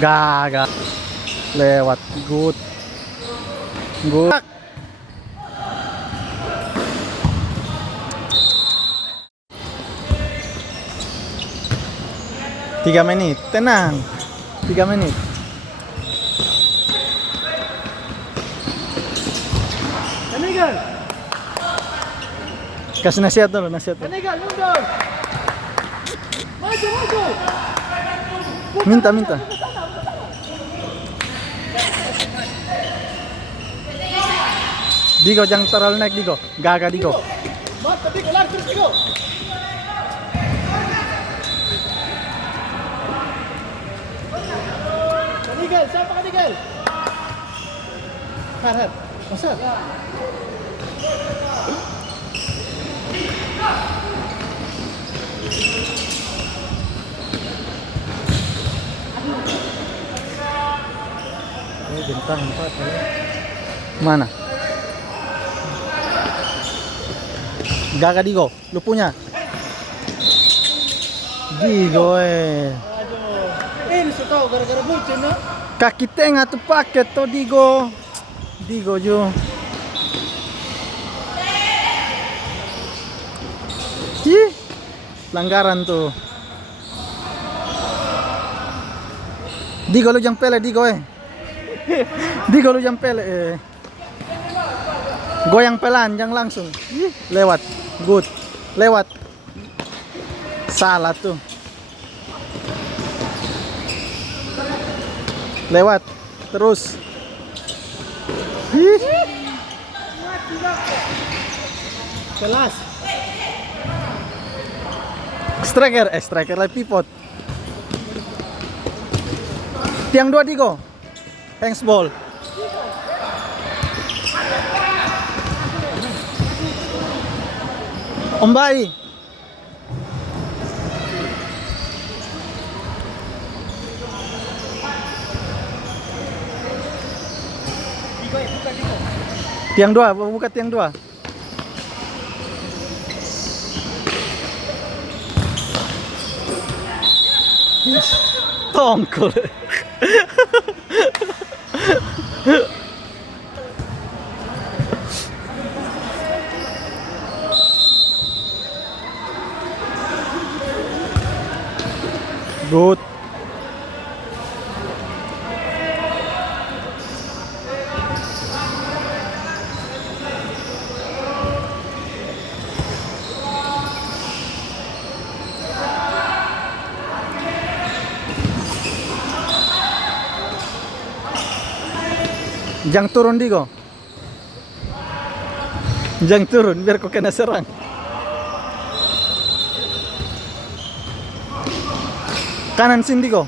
Gagal. Lewat. Good. Good. 3 menit. Tenang. 3 menit. Kanigal. Kasih nasihat dulu, nasihat dulu. Kanigal, mundur. Maju, maju. Minta, minta. Digo, jangan terlalu naik Digo. Gagal Digo. Mata Digo, lari terus Digo. Kanigal, siapa Kanigal? Har. Masuk. Bintang 4 ya. Mana? Gagal Digo, lu punya. Digo Aduh. Ini suka gara-gara bucin, no? Kaki tengah tuh paket tuh Digo. Digo jo. Ih, pelanggaran tuh. Digo lu jangan pele Digo Digo lu jangan pele Goyang pelan, jangan langsung. Ih, lewat. Good. Lewat. Salah tuh. Lewat. Terus. Ih. Kelas. Striker lagi pivot. Tiang 2 Digo. Handsball. Om Bayi. Tiang 2, buka tiang 2. Tongkol. Good. Jangan turun Digo. Jangan turun biar kau kena serang. Kanan sini Digo.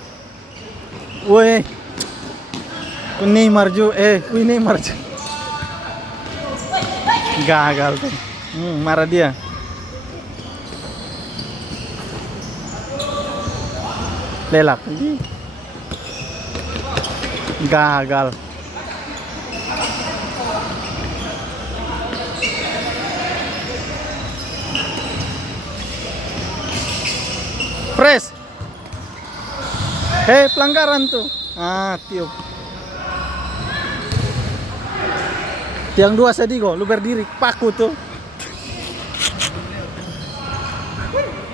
Woi. Neymar ju Neymar ju. Gagal tuh. Marah dia. Lelak. Gagal. Press. Hei, pelanggaran tuh. Tiup. Tiang 2 Sadigo, lu berdiri paku tuh.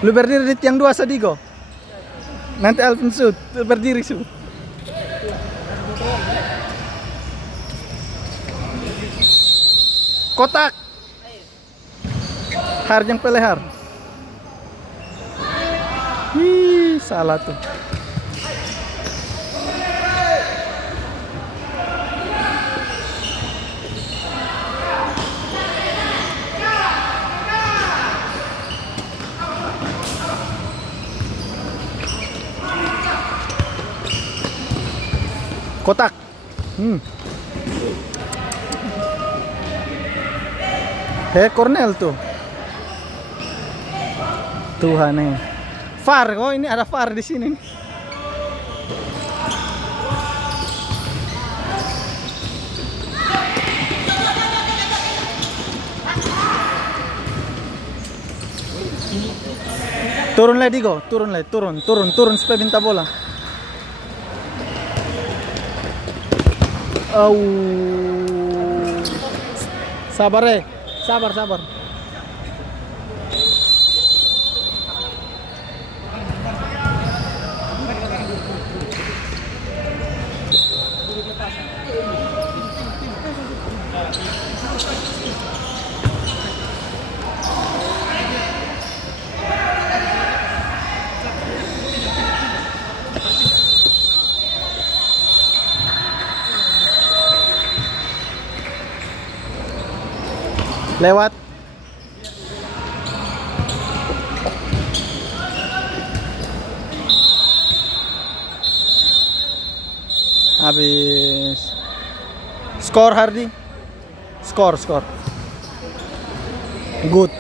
Lu berdiri di tiang 2 Sadigo. Nanti Alvin shoot, lu berdiri shoot. Kotak. Har yang pelehar. Salah tuh. Kotak. Cornell tuh. Tuhan VAR, oh ini ada VAR di sini. Turun Digo, turun supaya minta bola. Oh. Sabar sabar sabar. Lewat. Habis. Skor Hardy. Skor. Good.